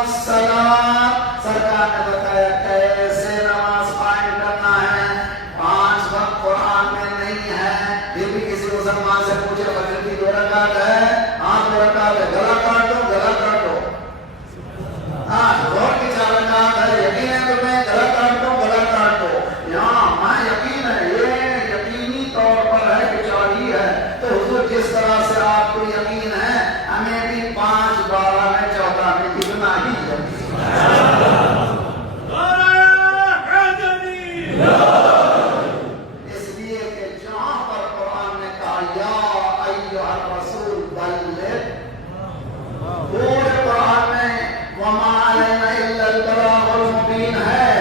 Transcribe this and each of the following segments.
الصلاة. سرکار نے بتایا کیسے نماز قائم کرنا ہے. 5 وقت قرآن میں نہیں ہے. پھر بھی کسی مسلمان سے پوچھے فجر کی 2 رکعت ہے؟ ہاں 2 رکعت ہے. گلا کاٹ دو، گلا کاٹ دو. ہاں ظہر کی 4 رکعت ہے. یقین ہے تمہیں؟ گلا کاٹ دو، گلا کاٹ دو. یہاں ہاں یقین ہے، یہ یقینی طور پر ہے کہ 4 ہی ہے. تو حضور جس طرح سے آپ کو یقین ہے، ہمیں بھی 5 12 میں 14 میں اتنا ہی یقین ہے. اس لیے کہ جہاں پر قرآن نے کہا یا ایھا الرسول بلغ، پورے قرآن میں وما علینا الا البلاغ المبین ہے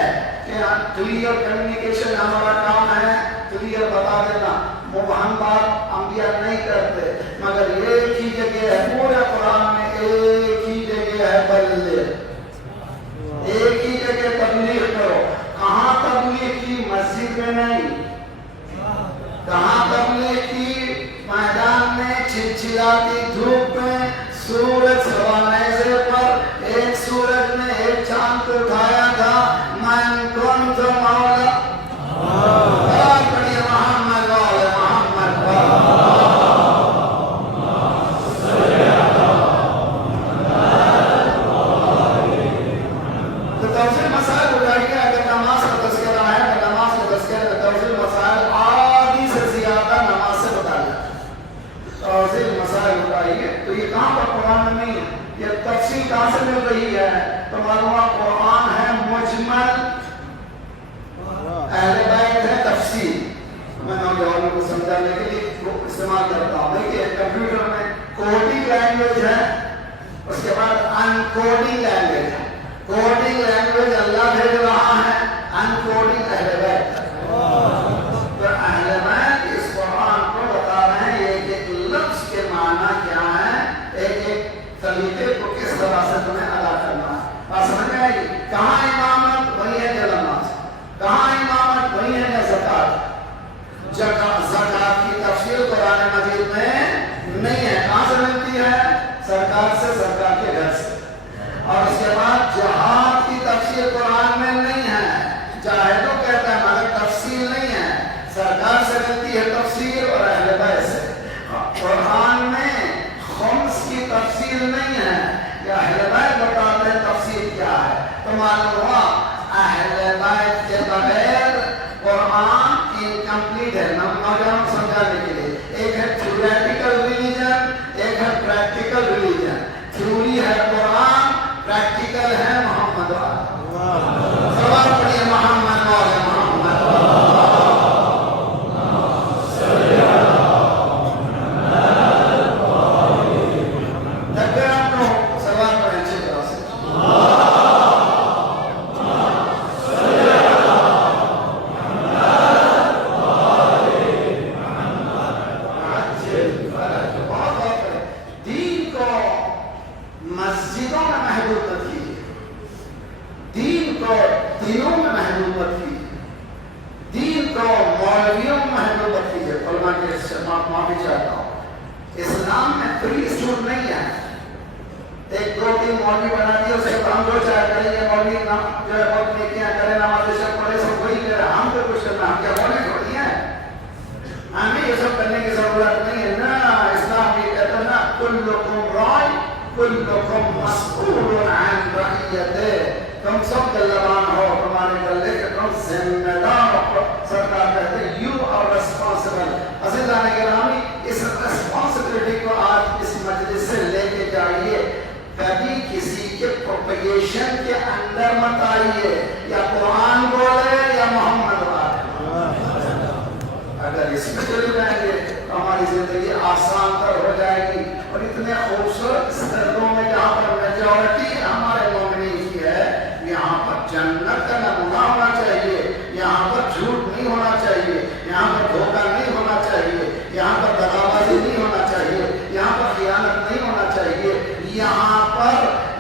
کہ کلیئر کمیونیکیشن ہمارا کام ہے، کلیئر بتا دینا. مبہم بات انبیاء نہیں کرتے، مگر ایک ہی جگہ ہے پورے قرآن میں، ایک ہی جگہ ہے بلغ. ایک ہی جگہ تبلیغ کرو. کہاں تبلیغ کی؟ مسجد میں نہیں. کہاں تبلیغ کی؟ میدان میں، چھلچھلاتی دھوپ میں، سورج سوا نیزے پر. ایک سورج نے ایک چاند کو اٹھایا تھا. من کنت مولا پڑھیے محمد وعلى محمد تو توضیح مسائل اٹھائیے. اگر نماز کا تذکرہ ہے تو نماز کا تذکرہ توضیح مسائل آدھی سے زیادہ نماز سے بتا دیا. توضیح مسائل اٹھائیے. تو یہ کہاں پر قرآن میں نہیں ہے. یہ تفصیل کہاں سے مل رہی ہے؟ تو معلوم قرآن ہے مجمل، اہل بیت ہے تفصیل. میں نوجوانوں کو سمجھانے کے لیے استعمال کرتا ہوں. دیکھیے کمپیوٹر میں کوڈنگ لینگویج ہے، اس کے بعد ان کوڈنگ لینگویج ہے. کوڈنگ لینگویج اللہ بھیج رہا ہے، ان کوڈنگ اہل بیت ہے. تو اہل بیت اس قرآن کو بتا رہے ہیں ایک ایک لفظ کے معنی کیا ہے، ایک ایک طریقے کو کس طرح سے تمہیں ادا کرنا ہے. بات سمجھ میں آئی؟ کہاں امامت؟ وہی ہے نماز. کہاں امامت؟ وہی ہے زکات. زکات کی تفصیل قرآن مجید میں نہیں ہے. کہاں سے ملتی ہے؟ سرکار سے، سرکار کے گھر سے. اور اس کے بعد جہاد کی تفصیل قرآن میں نہیں ہے. جاہدوں کہتا ہے مگر تفصیل نہیں ہے. سرکار سے ملتی ہے تفصیل اور اہل بیت سے. قرآن میں خمس کی تفصیل نہیں ہے. یا اہل بیت بتاتے ہیں تفصیل کیا ہے. تو معلوم ہوا اہل بیت کے بغیر قرآن انکمپلیٹ ہے. نوجوان سمجھانے کے لیے ایک ہے تھیوریٹیکل ریلیجن، ایک ہے پریکٹیکل ریلیجن. تھیوری ہے قرآن، پریکٹیکل ہے محمد. سوال پڑھیے محمد وعلى محمد. مسجدوں میں محدود مت کیجیے. دین کو دینوں میں محدود مت کیجیے. دین کو مولویوں میں محدود مت کیجیے. علماء کے معافی چاہتا ہوں. اسلام میں فری اسٹوڈ نہیں ہے. ایک 2-3 مولوی بنا دیے، اسے ہم جو چاہے کریں. یہ مولوی جو ہے بہت نیکیاں کرے، نماز شب پڑھے، سب وہی کرے. ہم کو کچھ کرنا، ہم کیا مولوی تھوڑی ہیں. ہمیں یہ سب کرنے کی ضرورت نہیں ہے. نا اسلام یہ کہتا ہے نا کلکم راع کلکم مسئول عن رعیتہ. تم سب گلہبان ہو، تمہارے گلے کے تم ذمہ دار ہو. سرکار کہتے ہیں یو آر ریسپانسبل. عزیزان گرامی، اس ریسپانسبلٹی کو آج اس مجلس سے لے کے جائیے. کبھی کسی کے پروپیگیشن کے اندر مت آئیے. یا قرآن بولے یا محمد بولے. اگر اس میں چلے جائیں گے تو ہماری زندگی آسان تر ہو جائے گی. اور اتنے خوبصورت سردوں میں جہاں پر میجورٹی ہمارے مومنین کی ہے، یہاں پر جنت کا نمونہ ہونا چاہیے. یہاں پر جھوٹ نہیں ہونا چاہیے، یہاں پر دھوکہ نہیں ہونا چاہیے، یہاں پر دغابازی نہیں ہونا چاہیے، یہاں پر خیانت نہیں ہونا چاہیے. یہاں پر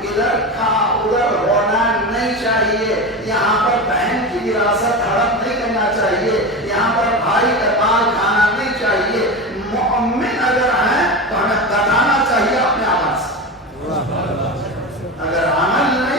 ادھر کا ادھر ہونا نہیں چاہیے. یہاں پر بہن کی وراثت ہڑپ نہیں کرنا چاہیے. یہاں پر بھائی کا بال کھانا نہیں چاہیے. مؤمن اگر ہیں تو ہمیں بتانا چاہیے اپنے عمل سے. اگر عمل نہیں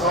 100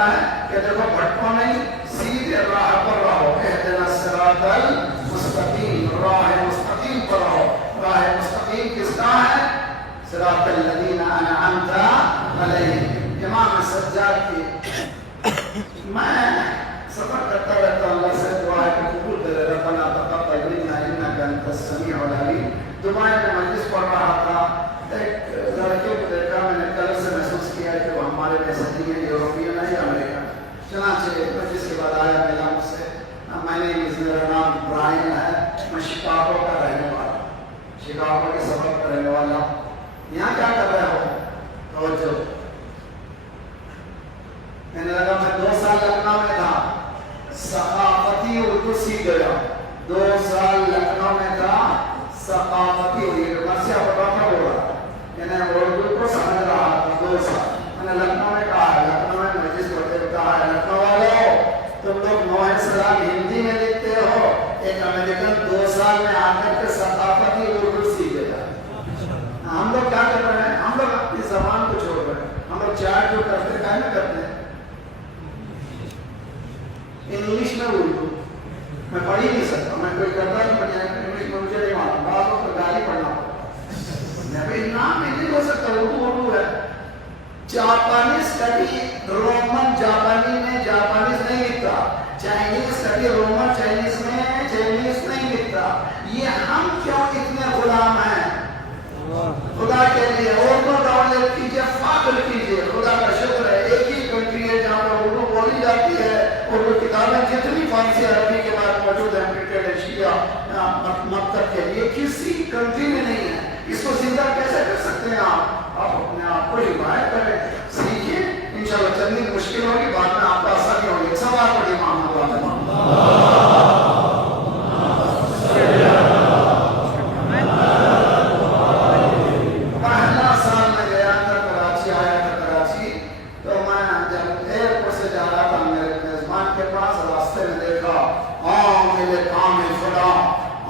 کہتا ہے کہ دیکھو بھٹکو نہیں، سیدھے راہ پر رہو، اہدنا الصراط المستقیم، راہ مستقیم پر رہو۔ راہ مستقیم کس کا ہے؟ صراط الذین انعمت علیہم۔ امام سجاد کی میں سفر کرتا رہتا ہوں، اللہ سے دعا ہے کہ قبول کرے، ربنا تقبل منا انک انت السمیع العلیم۔ دبئی میں مجلس پڑھ رہا تھا، ایک لڑکے کو دیکھا، میں نے کل سے محسوس کیا کہ وہ ہمارے جیسے نہیں ہے، یورپین ہے یا امریکن۔ چنانچہ مجلس کے بعد آیا، ملا مجھ سے، میں نے میرا نام ابراہیم ہے، میں شکاگو کا رہنے والا، شکاگو کے سفر کا رہنے والا۔ یہاں کیا کر رہے ہو؟ توجہ۔ میں نے لگا میں 2 سال لکھنؤ میں تھا، ثقافتی اردو سیکھ گیا۔ 2 سال لکھنؤ میں تھا، ثقافتی اردو مرثیہ پڑھا ہوا، میں نے اردو کو سمجھ رہا تھا 2 سال۔ میں نے لکھنؤ میں کہا ہے، لکھنؤ میں مجلس پڑھتے کہا ہے، لکھنؤ والوں تم لوگ نوح سلام ہندی میں لکھتے ہو، ایک امریکن 2 سال میں آ کر کے ثقافتی اردو سیکھ گیا۔ ہم لوگ کیا کر رہے ہیں؟ ہم لوگ اپنی زبان کو چھوڑ رہے ہیں۔ ہم لوگ چیٹ جو کرتے ہیں کیا کرتے ہیں؟ انگلش میں اردو میں پڑھ ہی نہیں سکتا، میں کوئی کرتا نہیں پڑھا انگلش میں، مجھے نہیں معلوم، بعض وقت گالی پڑھنا پڑتا ہے، میں نام نہیں ہو سکتا، اردو ہے۔ جاپانیز کبھی رومن جاپانی میں جاپانیز نہیں لکھتا، چائنیز کبھی رومن چائنیز میں چائنیز نہیں لکھتا۔ یہ ہم کیوں اتنے غلام ہیں خدا کے لیے؟ اردو ڈاؤن لوڈ کیجیے، فخر کیجیے، خدا کا شکر ہے ایک ہی کنٹری ہے جہاں پر اردو بولی جاتی ہے۔ اردو کتابیں جتنی فارسی عربی کے بعد موجود ہیں پرنٹڈ ایشیا مکتب کے لیے، کسی کنٹری میں نہیں ہے۔ اس کو زندہ کیسے کر سکتے ہیں آپ اپنے آپ کو حمایت کریں، سیکھیں، انشاءاللہ چند دن مشکل ہوگی، بعد میں آپ کو آسانی ہوگی۔ سوال پڑھیے محمد پہلا سال میں گیا تھا کراچی، آیا تھا کراچی، تو میں جب ایئرپورٹ سے جا رہا تھا میرے میزبان کے پاس، راستے میں دیکھا عامل کامل فلاں،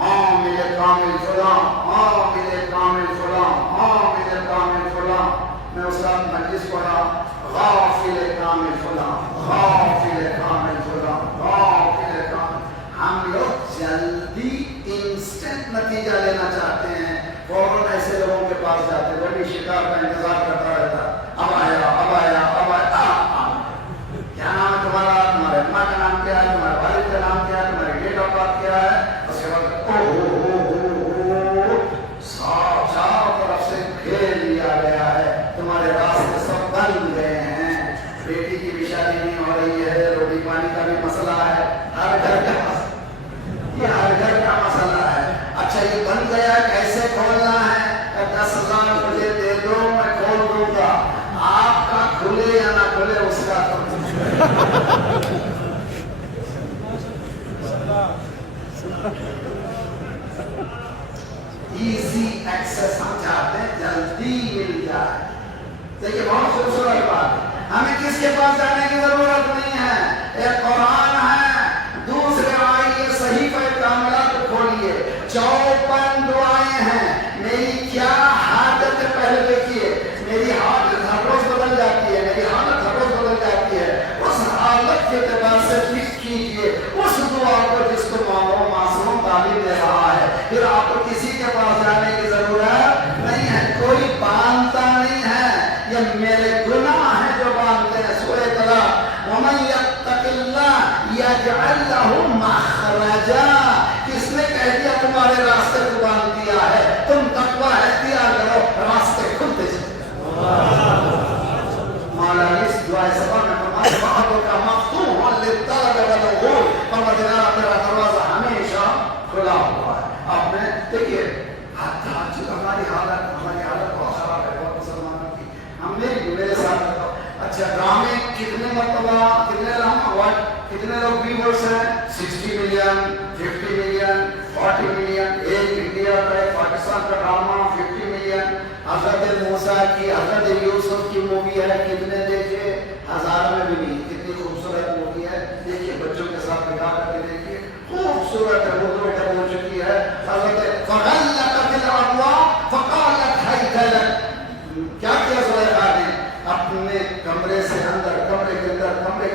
عامل کامل فلاں، عامل کامل فلاں، عامل کامل فلاں۔ میں اس رات مجلس پڑھا، غافل کامل فلاں، غافل کامل فلاں، غافل کامل۔ ہم لوگ جلدی انسٹنٹ نتیجہ لینا چاہتے ہیں، فوراً ایسے لوگوں کے پاس جاتے ہیں، بڑی شکار کا انتظار کرتا رہتا، اب آیا اب آیا اب آیا۔ کیا نام ہے تمہارا؟ تمہارے اماں کا نام کیا ہے؟ تمہارے والد کا نام کیا ہے؟ تمہاری ڈیٹ آف برتھ کیا ہے؟ اس کے بعد چاروں طرف سے گھیر لیا گیا ہے، تمہارے راستے سب بند گئے ہیں، بیٹی کی بھی شادی نہیں ہو رہی ہے، روٹی پانی کا بھی مسئلہ ہے، ہر گھر کا یہ ہر گھر کا مسئلہ ہے۔ اچھا یہ بن گیا، کیسے کھولنا ہے؟ 10,000 مجھے دے دو، میں کھول دوں گا، آپ کا کھلے یا نہ کھلے اس کا ایزی ایکسس ہم چاہتے ہیں، جلدی مل جائے۔ دیکھیے بہت خوبصورت بات ہے، ہمیں کس کے پاس جانے کی ضرورت نہیں ہے، ایک قرآن ہے۔ دوسرے آئیے صحیفہ کاملہ کو کھولیے، 54 دعائیں ہیں۔ میری کیا حاجت ہے پہلے دیکھیے، میری حالت ہر روز بدل جاتی ہے، میری حالت ہر روز بدل جاتی ہے، اس حالت کے اعتبار سے لکھ کیجیے اس دعا کو جس کو معصوم تعلیم دے رہا ہے۔ پھر آپ کو کسی کے پاس جانے کی ضرورت نہیں ہے، کوئی باندھتا نہیں ہے، یہ میرے گناہ ہیں جو باندھتے ہیں۔ سورہ طلاق، وَمَن يَتَّقِ اللَّهَ يَجْعَل لَّهُ مَخْرَجًا، کس نے کہہ دیا تمہارے راستے کو باندھ دیا ہے؟ تم تقویٰ اختیار کرو، راستے کھلتے چلے۔ مولا اس دعا سبا میں فرمایا بہت کا مفتوح للطلب والعقول، پروردگار تیرا دروازہ ہمیشہ کھلا ہوا ہے۔ آپ نے دیکھیے آج ہماری حالت بہت خراب ہے بہت مسلمانوں کی، ہم نے میرے ساتھ بتاؤ، اچھا ڈرامے کتنے مرتبہ کتنے لوگ ویورز ہیں؟ 60 ملین، 50 ملین، 40 ملین۔ ایک انڈیا کا ہے، پاکستان کا ڈرامہ 50 ملین۔ حضرت موسیٰ کی، حضرت یوسف کی مووی ہے، کتنے دیکھے؟ 1000 میں بھی نہیں۔ کتنی خوبصورت مووی ہے، دیکھیے بچوں کے ساتھ بٹھا کر کے دیکھیے، خوبصورت ہے، اردو میں ڈب ہو چکی ہے۔ حضرت فغلقت الابواب فقالت حیث لک، کیا کیا زلیخا نے؟ اپنے کمرے سے اندر، کمرے کے اندر، کمرے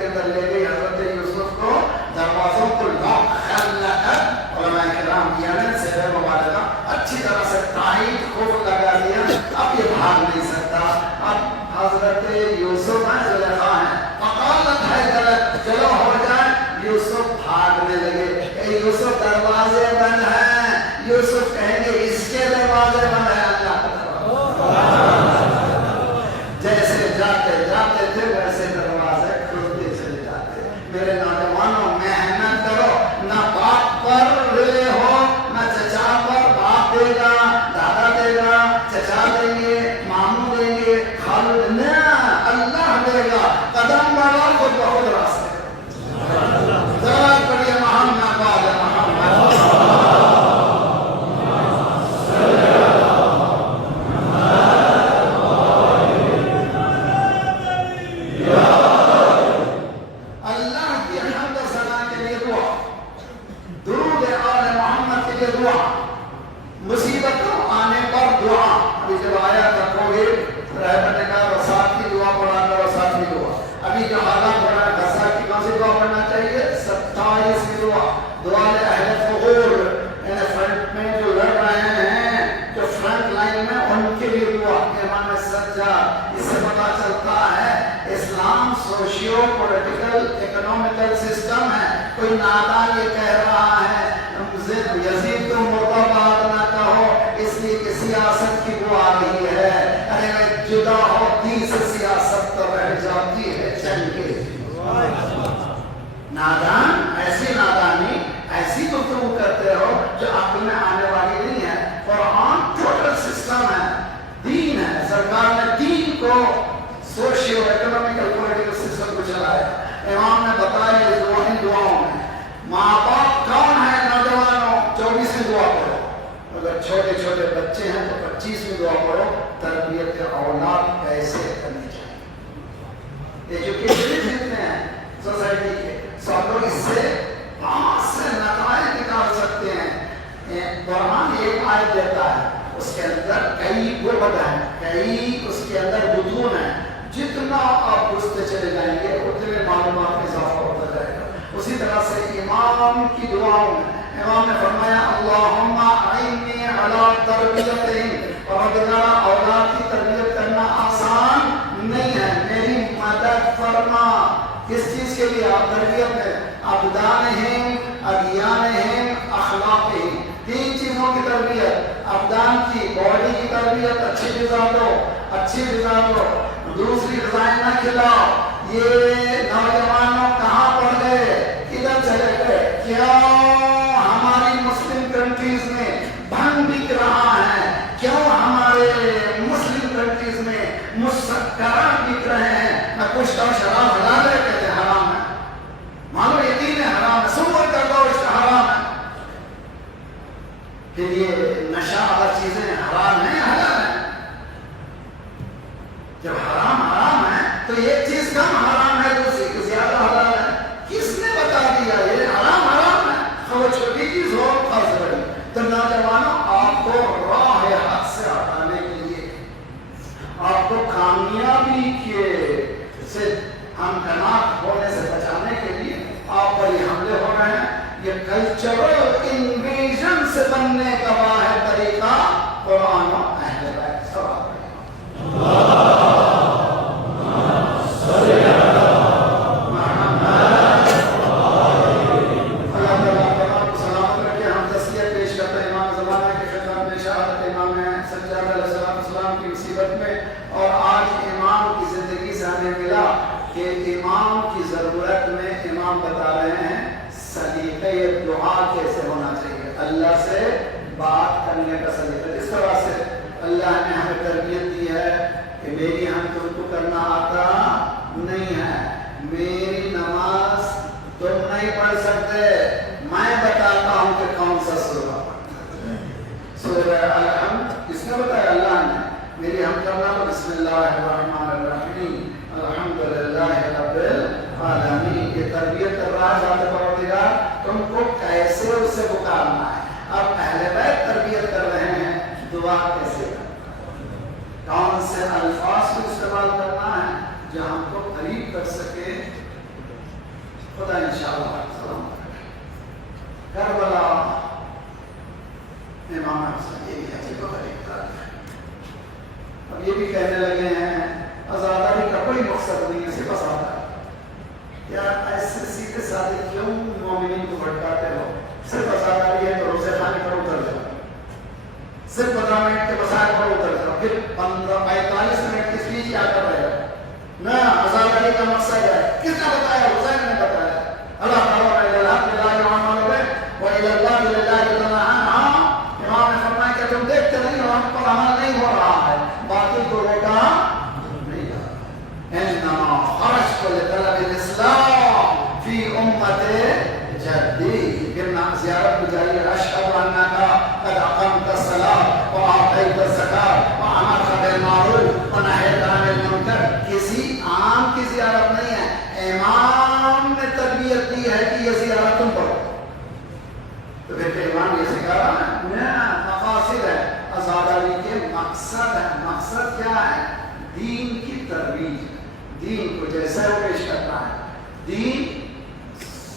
گا. قدم بڑھا خود بخود راستے ذرا پڑھیے محمد بعد محمد. اللہ کی حمد و ثنا کے لیے دعا, درود آل محمد کے لیے دعا, مصیبتوں آنے پر دعا. ابھی جب آیا تھا کووڈ رہبر نے کہا وساط کی دعا پڑھا کر وساط کی دعا. ابھی جو حالات ہو رہا ہے غزہ کی کون سی دعا پڑھنا چاہیے؟ 27 کی دعا. دعا اہل فغور یعنی فرنٹ میں جو لڑ رہے ہیں, جو فرنٹ لائن میں, ان کے لیے دعا. امام سجاد, اس سے پتا چلتا ہے اسلام سوشیو پولیٹیکل اکنومیکل سسٹم ہے. کوئی نادان یہ کہہ رہا ہے یزید تم مردہ باد نہ کہو اس لیے کہ سیاست کی وہ آ رہی ہے. ارے جدا ہوتی سے سیاست تو رہ جاتی ہے چنکے. نادان, ایسی نادانی, ایسی گفتگو کرتے ہو جو عقل میں آنے والی نہیں ہے. قرآن ٹوٹل سسٹم ہے, دین ہے. سرکار نے دین کو سوشیو اکنومیکل پولیٹیکل سسٹم کو چلایا. امام نے بتایا ان دعاؤں میں ماں باپ کون ہے نوجوانوں 24ویں دعا پڑھو. اگر چھوٹے چھوٹے بچے ہیں تو 25ویں دعا پڑھو. تربیت اولاد کیسے کرنی چاہیے, ایجوکیشن جتنے ہیں سوسائٹی کے سب لوگ اس سے بہت سے نتائج نکال سکتے ہیں. قرآن ایک آیت دیتا ہے, اس کے اندر کئی گربت ہیں, کئی اس کے اندر بطون ہیں. جتنا آپ گھستے چلے جائیں گے اتنے معلومات میں اضافہ ہوتا جائے گا. اسی طرح سے امام کی دعاؤں میں امام نے فرمایا اللہم اعنی علی تربیتہم, اور اولاد کی تربیت کرنا آسان نہیں ہے, میری مدد فرما. کس چیز کے لیے؟ آپ تربیت میں ابدانہم, ادیانہم, اخلاقہم, 3 چیزوں کی تربیت. ابدان کی, باڈی کی تربیت, اچھی غذا دو, اچھی غذا دو, دوسری غذائیں نہ کھلاؤ. یہ نوجوانوں کہاں پڑ گئے, کدھر چلے گئے؟ کیوں ہماری مسلم کنٹریز میں بھنگ بک رہا ہے, کیوں ہمارے مسلم کنٹریز میں مسکرات بک رہے ہیں. میں پوچھتا ہوں شراب حلال ہے؟ کہتے ہیں حرام ہے. مانو یقین ہے حرام ہے, سور کر دو اس کا حرام ہے. پھر یہ نشہ اور چیزیں حرام ہیں حلال ہیں؟ جب حرام ہے تو ایک چیز کم حرام ہے, دوسری کی زیادہ حلال ہے. کس نے بتا دیا یہ حرام ہے؟ وہ چھوٹی چیز ہو فرض بڑی. تو نوجوانوں, آپ کو راہ حق سے ہٹانے کے لیے, آپ کو کامیابی کے سے ہمکنات ہونے سے بچانے کے لیے آپ پر یہ حملے ہو رہے ہیں. یہ کلچرل انویژن سے بننے کا واحد طریقہ قرآن و اہل بیت. سوال اور آج امام کی زندگی سے ہمیں ملا کہ امام کی ضرورت میں امام بتا رہے ہیں سلیقہ دعا کیسے ہونا چاہیے, اللہ سے بات کرنے کا سلیقہ. اس طرح سے اللہ نے ہمیں تربیت دی ہے کہ میری ہم تم کو کرنا آتا نہیں ہے, میری نماز تم نہیں پڑھ سکتے, میں بتاتا ہوں کہ کون سا سورہ پڑھنا ہے. سورہ الحمد کس نے بتایا؟ اللہ نے. میری ہم کرنا تو بسم اللہ الرحمن الرحیم الحمدللہ رب العالمین. یہ تربیت کر رہا ہے ذات پروردگار تم کو کیسے اس سے پکارنا ہے. اب اہل بیت تربیت کر رہے ہیں دعا کیسے کرنا, کون سے الفاظ کو استعمال کرنا ہے جو ہم کو قریب کر سکے. خدا انشاءاللہ سلام کربلا امام حسن یہ بھی عجیب و غریب تھا. اب یہ بھی کہنے لگے ہیں آزاداری کا کوئی مقصد نہیں ہے, صرف آزاداری. یار ایسے سیدھے سادے کیوں مومنین کو بھٹکاتے ہو؟ صرف آزاداری ہے تو روزے خانے پر اتر جاؤ, صرف 15 منٹ کے مسائل پر اتر جاؤ, پھر 45 منٹ کی اسپیچ کیا کر رہے ہو؟ نہ, آزاداری کا مقصد ہے. کس نے بتایا؟ حسین نے بتایا. اللہ تعالیٰ امام نے فرمایا کہ تم دیکھتے نہیں ہو, ہم پر عمل نہیں ہو رہا ہے, باطل کو روکا نہیں جا رہا. دین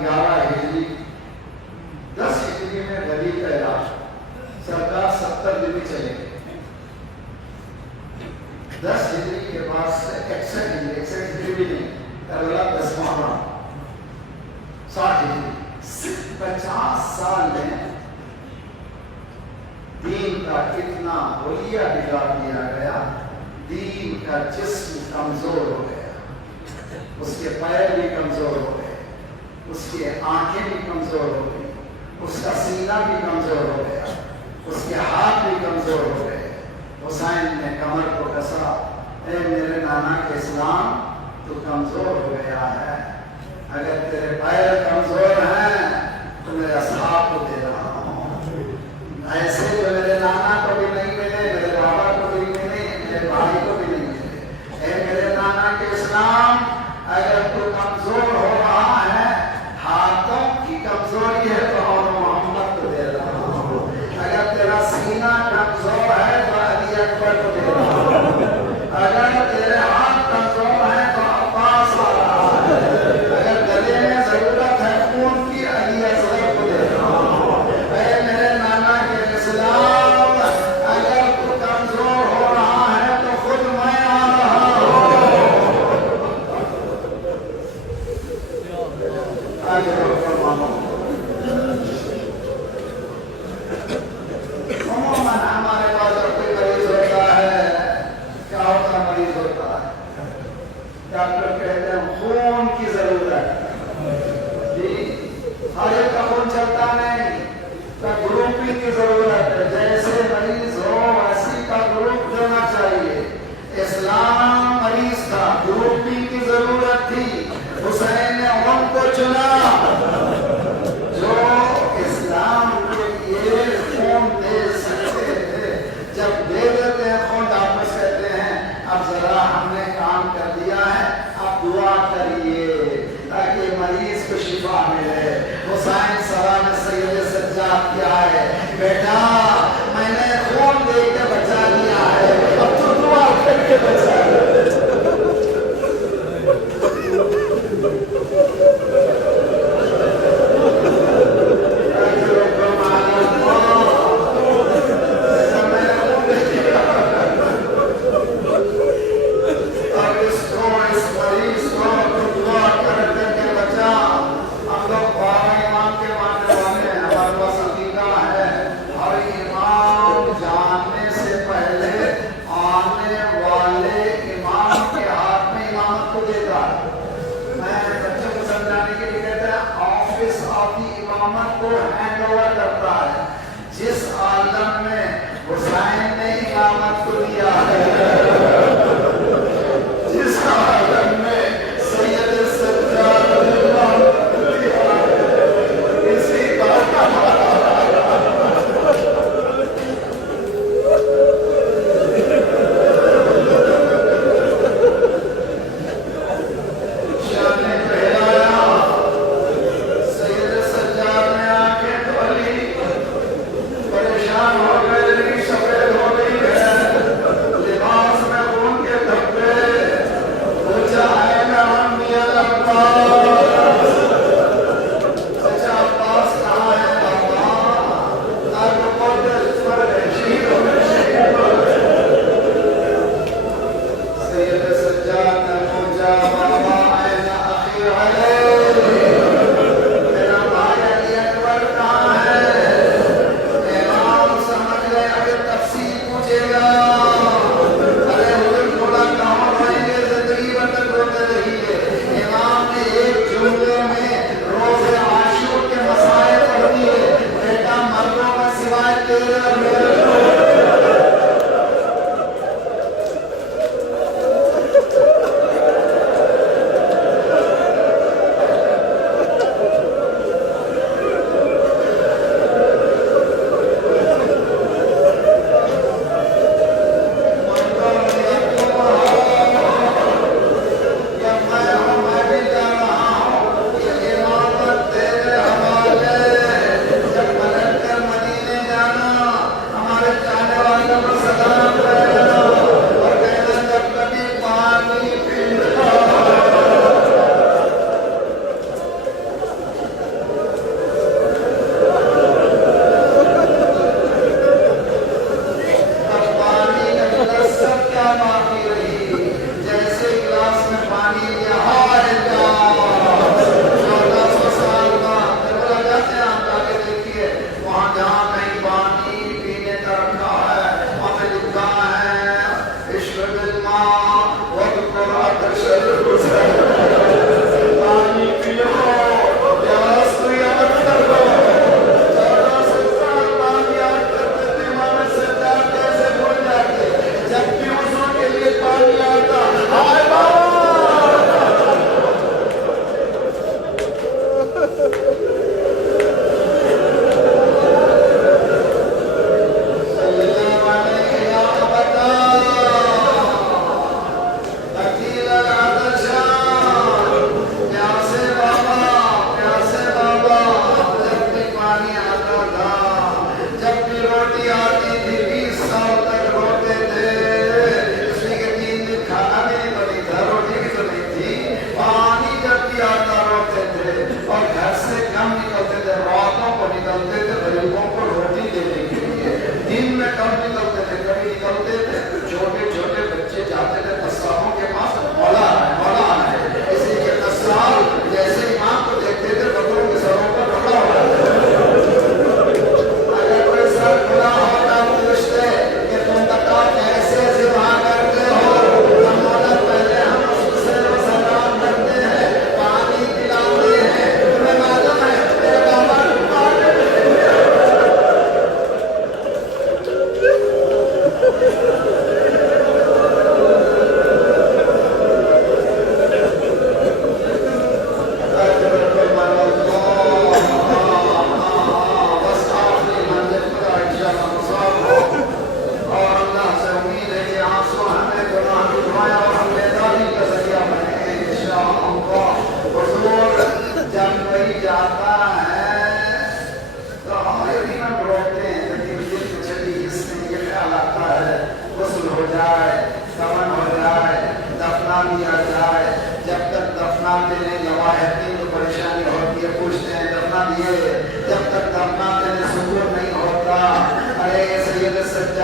11 ہجری 10 ہجری میں غریب کا علاج سرکار 70 دن میں چلے گئے. 10 ہجری کے بعد سے 61 ہجری بھی نہیں کربلا 10 محرم 60 ہجری صرف 50 سال میں دین کا اتنا حلیہ بگاڑ دیا گیا. دین کا جسم کمزور ہو گیا, اس کے پیر بھی کمزور ہو گئے, اس کی آنکھیں بھی کمزور ہو گئی, اس کا سینہ بھی کمزور ہو گیا, اس کے ہاتھ بھی کمزور ہو گئے. حسین نے کمر کو کسا, اے میرے نانا کے اسلام تو کمزور ہو گیا ہے, اگر تیرے پیر کمزور ہیں تو میرے اصحاب کو دے رہا ہوں. ایسے جو میرے نانا کو بھی نہیں ملے, میرے بابا کو بھی نہیں ملے, میرے بھائی کو بھی نہیں ملے. اے میرے نانا کے اسلام, اگر تو کمزور ہو رہا ہے, ہاتھوں کی کمزوری ہے تو اور محمد کو دے رہا ہوں. اگر تیرا سینہ کمزور ہے تو علی اکبر کو دے رہا ہوں. اگر تیرے ہاتھ کمزور ہے تو عباس آ رہا ہے. اگر گلے میں ضرورت ہے خون کی, علی اصغر کو دے رہا ہوں. اے میرے نانا کے اسلام, اگر تو کمزور ہو رہا ہے تو خود میں آ رہا ہوں. عموماً ہمارے پاس جب کوئی مریض ہوتا ہے, کیا ہوتا مریض ہوتا ہے, ڈاکٹر کہتے ہیں خون کی ضرورت. جی, ہر ایک کا خون چلتا نہیں, کا گروپنگ کی ضرورت ہے. جیسے مریض ہو ویسی کا گروپ دینا چاہیے. اسلام مریض کا گروپنگ کی ضرورت تھی. حسین نے ان کو چنا جو اسلام کے لیے خون دے سکتے تھے. جب دے دیتے ہیں خون, ڈاکٹر کہتے ہیں اب ذرا ہم نے کام کر دیا ہے, اب دعا کریے تاکہ مریض کو شفا ملے. حسین سلام سید سجاد کیا ہے, بیٹا میں نے خون دے کے بچا لیا ہے, اب تو دعا کر کے بچا لیا. جس عالم میں حسین نے امامت کو دیا ہے, جس عالم میں سید سجاد نے امامت کو دیا ہے, اسی بات پریشان ہو گئے, سفید ہو گئی ہے, لباس میں خون کے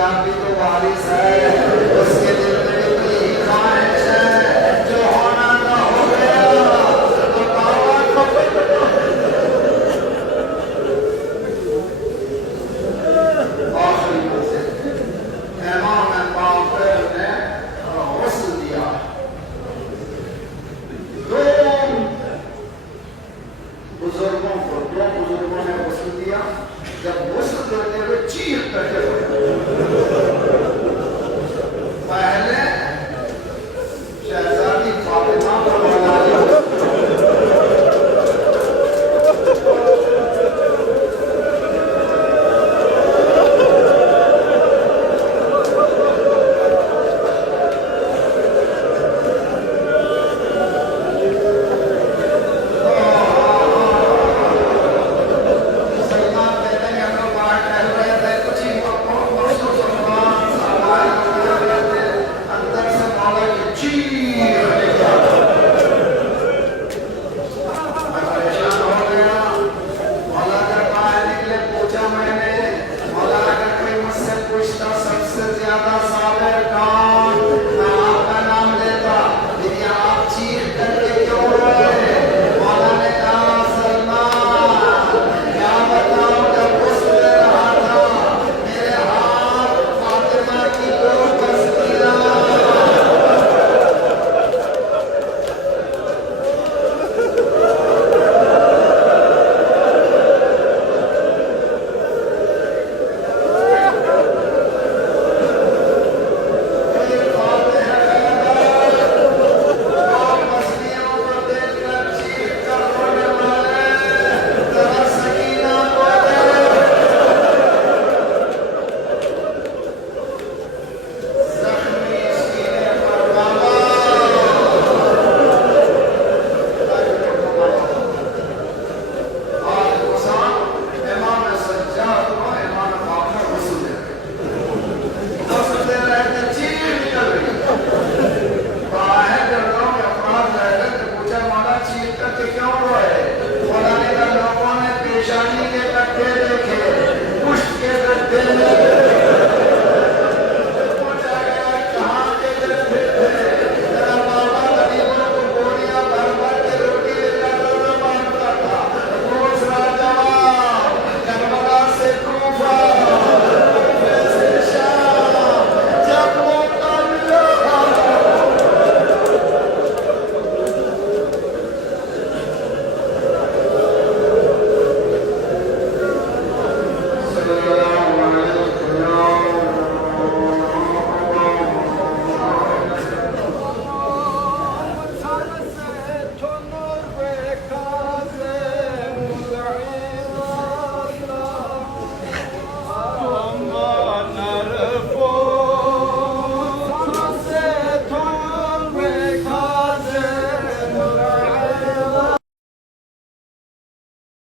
آپ بھی تو وارث ہے، اس کے دل میں بھی تو یہی خواہش ہے، جو ہونا تھا ہو گیا، تو دعوت کو آخری منزل امام باقر نے غسل دیا، دو بزرگوں نے غسل دیا، جب غسل دیتے ہوئے چیخ کرتے ہوئے پہلے شہزادی فاطمہ کو بلایا، کیوں روئے؟